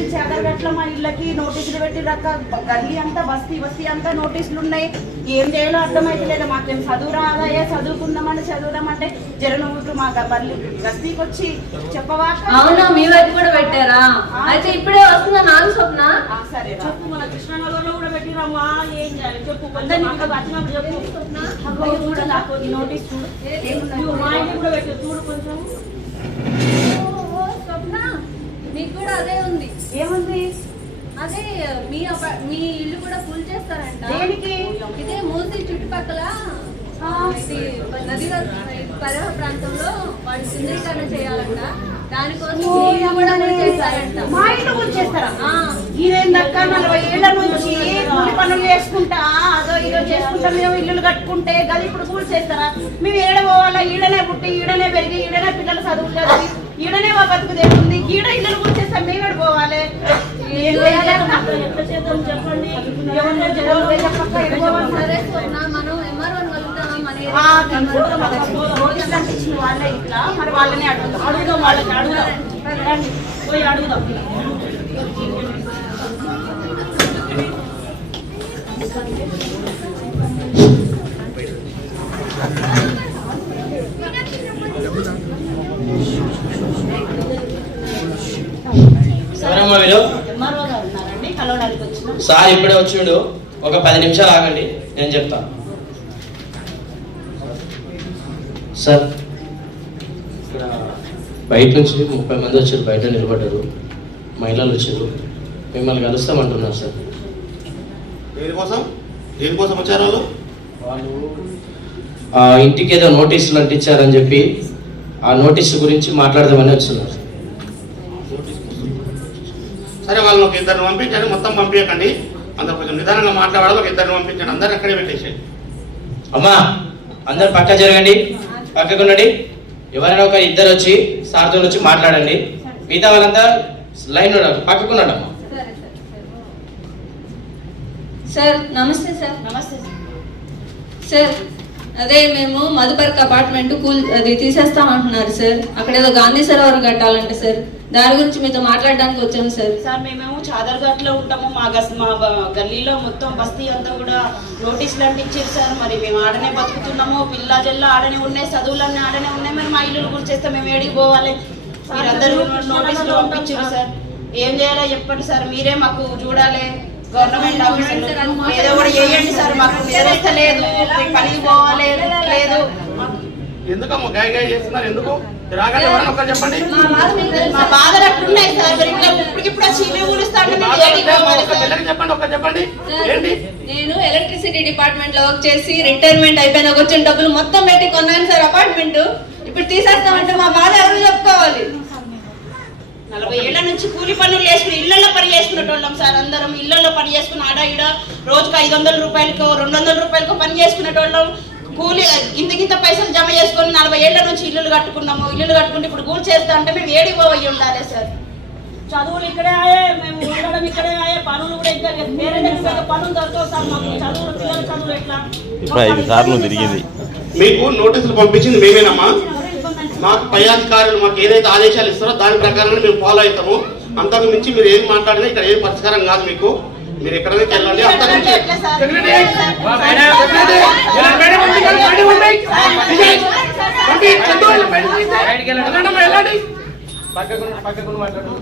నుంచి అగరగట్ల మా ఇళ్ళకి నోటీసులు పెట్టి రక్క గల్లీ అంతా బస్తీ అంతా నోటీసులు ఉన్నాయి. ఏం చేయాలో అర్థమైతలేదు. మాకేం చదువు రాదాయే, చదువుకుందామని చదువుదామంటే జరనుగుట్టు మా బల్లి గస్తీకి వచ్చి చెప్పవా. అవునా, మీ వైపు కూడా పెట్టారా? అయితే ఇప్పుడే వస్తుందా నాలుగు స్వప్న? సరే చెప్పు. మన కృష్ణానగర్లో కూడా పెట్టిరమ్మా, ఏం చేయాలి చెప్పు. వచ్చినప్పుడు చెప్పు. చూడ నాకు ఈ నోటీస్ చూడు. మా ఇంటికి కూడా పెట్టు చూడు కొంచెం. స్వప్న, నీకు కూడా అదే ఉంది. ఏముంది? అదే మీ ఇల్లు కూడా కూల్ చేస్తారంట. దేనికి? ఇదే మూసి చుట్టుపక్కల నది పరివాహ ప్రాంతంలో వాళ్ళు సుందరీకరణ చేయాలంట. దానికోసం మా ఇల్లు కూల్ చేస్తారా? ఇదేందక్క 40 ఏళ్ల నుంచి కూలి పనులు చేసుకుంటా అదో ఇదో చేసుకుంటా మేము ఇల్లులు కట్టుకుంటే గది ఇప్పుడు కూల్ చేస్తారా? మేము ఏడ పోవాలా? ఈడనే పుట్టి ఈడనే పెరిగి ఈడనే పిల్లలు చదువులు చదివి ఈడనే మా బతుకు దేవుంది. ఈడ ఇల్లులు కూల్ చేస్తాం, మేము ఏడ పోవాలి? చెప్పండి. వాళ్ళే ఇట్లా మరి వాళ్ళని అడుగుదాం పోయి అడుగుదాం. సార్ ఇప్పుడే వచ్చిండు, ఒక 10 నిమిషాలు ఆగండి, నేను చెప్తా. సార్ ఇక్కడ బయట నుంచి 30 మంది వచ్చారు, బయట నిలబడ్డారు, మహిళలు వచ్చారు, మిమ్మల్ని కలుస్తామంటున్నారు సార్. దేనికోసం వచ్చారు వాళ్ళు? ఇంటికి ఏదో నోటీసులు అంటించారని చెప్పి ఆ నోటీసు గురించి మాట్లాడదామని వచ్చున్నారు. సరే, వాళ్ళని ఒక 2 పంపించండి, మొత్తం పంపించకండి. అందరు కొంచెం నిదానంగా మాట్లాడాలి. ఒక 2 పంపించండి, అందరు అక్కడే పెట్టేసేయండి. అమ్మా, అందరు పక్క జరగండి, పక్కకు ఉండండి. ఎవరైనా ఒక 2 వచ్చి సార్తో వచ్చి మాట్లాడండి. మిగతా వాళ్ళంతా లైన్ పక్కకున్నాడు. అమ్మా సార్ నమస్తే సార్. నమస్తే సార్, అదే మేము మధుపర్క్ అపార్ట్మెంట్ అది తీసేస్తామంటున్నారు సార్. అక్కడ ఏదో గాంధీ సరోవర్ కట్టాలంటే సార్, దాని గురించి మీతో మాట్లాడడానికి వచ్చాము సార్. సార్ మేమేమో చాదర్ఘాట్లో ఉంటాము. మా గల్లీలో మొత్తం బస్తీ అంతా కూడా నోటీసులు అంటించారు సార్. మరి మేము ఆడనే బతుకుతున్నాము, పిల్ల జల్ల ఆడనే ఉన్నాయి, చదువులన్నీ ఆడనే ఉన్నాయి. మరి మా ఇల్లు గురించి చేస్తే మేము ఏడికి పోవాలి? మీరందరూ నోటీసులు పంపించారు సార్. ఏం చేయాలో చెప్పండి సార్, మీరే మాకు చూడాలి. గవర్నమెంట్ ఆఫీసర్ ఏదో కూడా చేయండి సార్. మాకు నిద్రలేదు, పనికి పోలేదు. ఎందుకమ్మా గాయ చేస్తున్నారు? ఎందుకు చెప్పండి. మా బాధలు అట్లున్నాయి సార్. మరి ఇప్పుడు చీలు కూలుస్తాను చెప్పండి. ఏంటి? నేను ఎలక్ట్రిసిటీ డిపార్ట్మెంట్ లో వర్క్ చేసి రిటైర్మెంట్ అయిపోయినా వచ్చిన డబ్బులు మొత్తం పెట్టి కొన్నాను సార్ అపార్ట్మెంట్. ఇప్పుడు తీసేస్తామంటే మా బాధ ఎవరు చెప్పుకోవాలి? 40 ఏళ్ల నుంచి కూలి పనులు చేసుకుని ఇళ్లలో పని చేసుకునేటోళ్ళం సార్. అందరం ఇళ్లలో పని చేసుకుని ఆడ ఈడ రోజుకు 500 రూపాయలకో 200 రూపాయలకో పని చేసుకునేటోళ్ళం. కూలి ఇంత పైసలు జమ చేసుకొని 40 ఏళ్ల నుంచి ఇల్లులు కట్టుకున్నాము. ఇల్లులు కట్టుకుంటే ఇప్పుడు కూలి చేస్తా అంటే మేము ఏడికి పోయి ఉండాలి సార్. చదువులు ఇక్కడే ఆయే, మేము ఉండడం ఇక్కడే ఆయే, పనులు కూడా ఇక్కడ వేరే పనులు దొరకవు సార్. మాకు చదువులు పిల్లల చదువులు ఎట్లా? 5 సార్లు తిరిగింది. మీకు నోటీసులు పంపించింది మేమేనమ్మా. మాకు పై అధికారులు మాకు ఏదైతే ఆదేశాలు ఇస్తారో దాని ప్రకారం మేము ఫాలో అవుతాము. అంతకు మించి మీరు ఏం మాట్లాడినా ఇక్కడ ఏం పరిష్కారం కాదు మీకు. మీరు ఎక్కడికి వెళ్ళండి. పక్కకు మాట్లాడు.